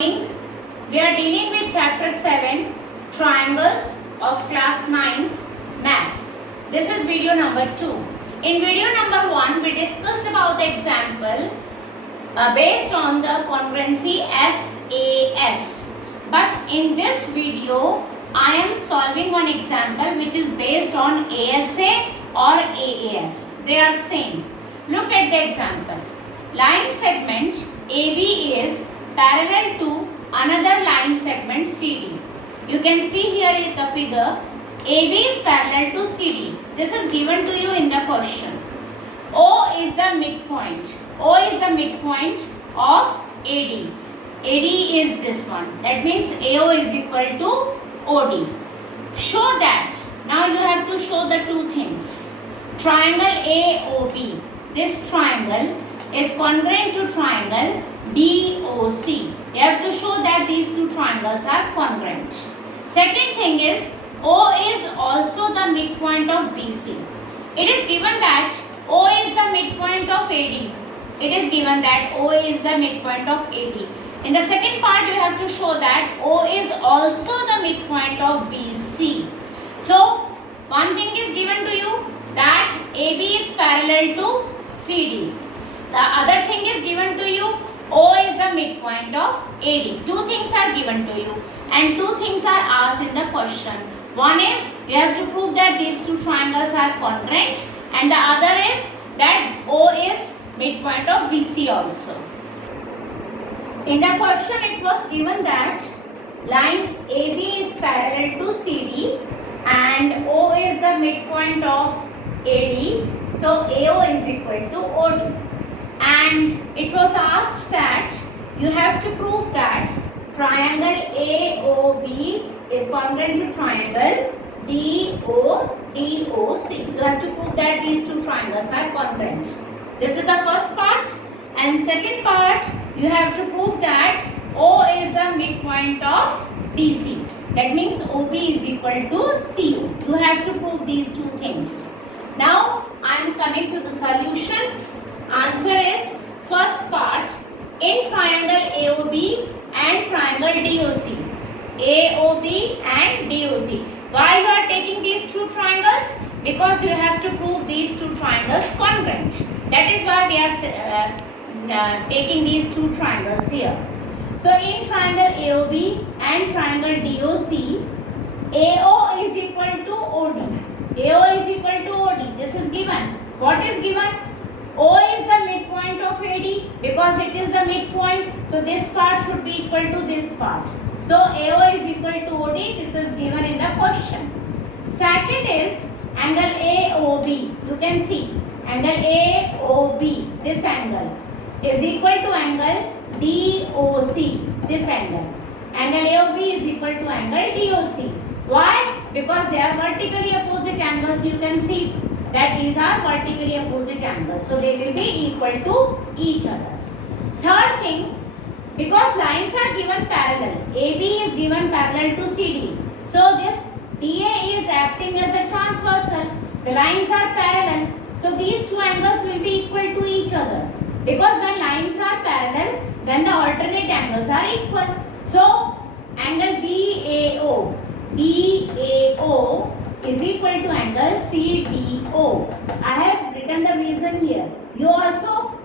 We are dealing with chapter 7, triangles of class 9th maths. This is video number 2. In video number 1, we discussed about the example based on the congruency SAS. But in this video, I am solving one example which is based on ASA or AAS. They are same. Look at the example. Line segment AB is parallel to another line segment CD. You can see here in the figure, AB is parallel to CD. This is given to you in the question. O is the midpoint. O is the midpoint of AD. AD is this one. That means AO is equal to OD. Show that. Now you have to show the two things. Triangle AOB. This triangle is congruent to triangle DOC. You have to show that these two triangles are congruent. Second thing is O is also the midpoint of BC. It is given that O is the midpoint of AD. It is given that O is the midpoint of AD. In the second part you have to show that O is also the midpoint of BC. So one thing is given to you that AB is parallel to CD. The other thing is given to you, O is the midpoint of AD. Two things are given to you and two things are asked in the question. One is you have to prove that these two triangles are congruent and the other is that O is midpoint of BC also. In the question it was given that line AB is parallel to CD and O is the midpoint of AD. So AO is equal to OD. And it was asked that you have to prove that triangle AOB is congruent to triangle DOC. You have to prove that these two triangles are congruent. This is the first part. And second part, you have to prove that O is the midpoint of BC. That means OB is equal to CU. You have to prove these two things. Now I am coming to the solution. Answer is first part, in triangle AOB and triangle DOC. AOB and DOC. Why you are taking these two triangles? Because you have to prove these two triangles congruent. That is why we are taking these two triangles here. So in triangle AOB and triangle DOC, AO is equal to OD. AO is equal to OD. This is given. What is given? O is the midpoint of AD because it is the midpoint. So this part should be equal to this part. So AO is equal to OD. This is given in the question. Second is angle AOB. You can see angle AOB. This angle is equal to angle DOC. This angle. Angle AOB is equal to angle DOC. Why? Because they are vertically opposite angles. You can see that these are vertically opposite angles. So they will be equal to each other. Third thing, because lines are given parallel, AB is given parallel to CD. So this DA is acting as a transversal. The lines are parallel. So these two angles will be equal to each other. Because when lines are parallel, then the alternate angles are equal. So angle BAO is equal to angle CDO. I have written the reason here. You also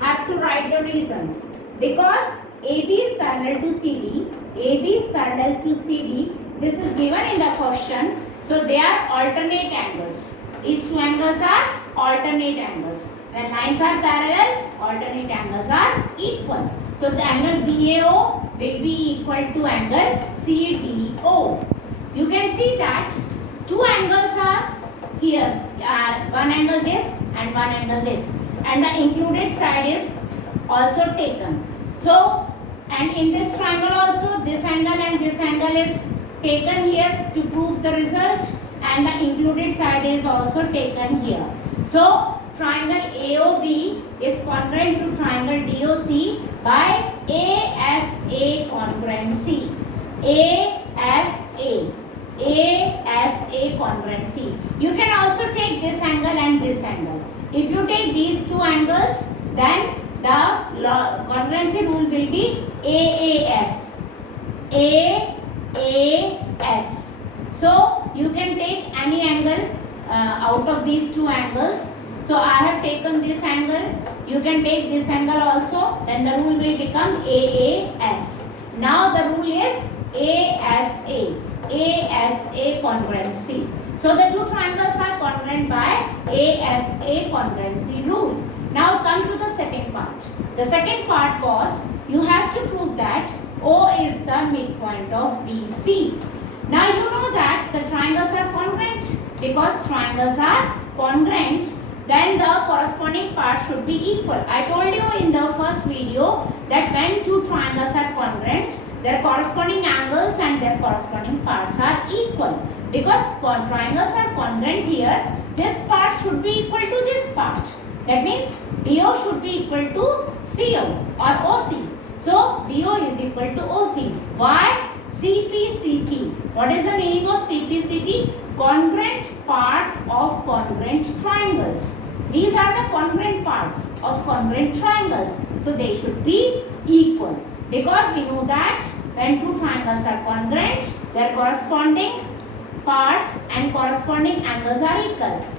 have to write the reason. Because AB is parallel to CD, AB is parallel to CD. This is given in the question. So they are alternate angles. These two angles are alternate angles. When lines are parallel, alternate angles are equal. So the angle BAO will be equal to angle CDO. You can see that two angles are here, one angle this and one angle this, and the included side is also taken. So, and in this triangle also this angle and this angle is taken here to prove the result, and the included side is also taken here. So triangle AOB is congruent to triangle DOC by ASA congruency. ASA congruency. You can also take this angle and this angle. If you take these two angles, then the congruency rule will be AAS. AAS. So you can take any angle out of these two angles. So I have taken this angle. You can take this angle also. Then the rule will become AAS. Now the rule is ASA. ASA congruency. So the two triangles are congruent by ASA congruency rule. Now come to the second part. The second part was you have to prove that O is the midpoint of BC. Now you know that the triangles are congruent. Because triangles are congruent, then the corresponding parts should be equal. I told you in the first video that when two triangles are congruent, their corresponding angles and their corresponding parts are equal. Because triangles are congruent here, this part should be equal to this part. That means DO should be equal to CO or OC. So DO is equal to OC. Why? CPCT. What is the meaning of CPCT? Congruent parts of congruent triangles. These are the congruent parts of congruent triangles. So they should be equal. Because we know that when two triangles are congruent, their corresponding parts and corresponding angles are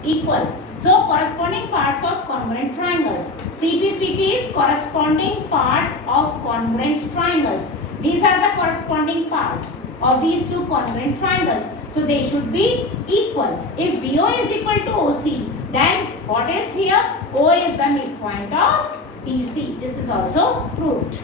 equal. So corresponding parts of congruent triangles. CPCT is corresponding parts of congruent triangles. These are the corresponding parts of these two congruent triangles. So they should be equal. If BO is equal to OC, then what is here? O is the midpoint of BC. This is also proved.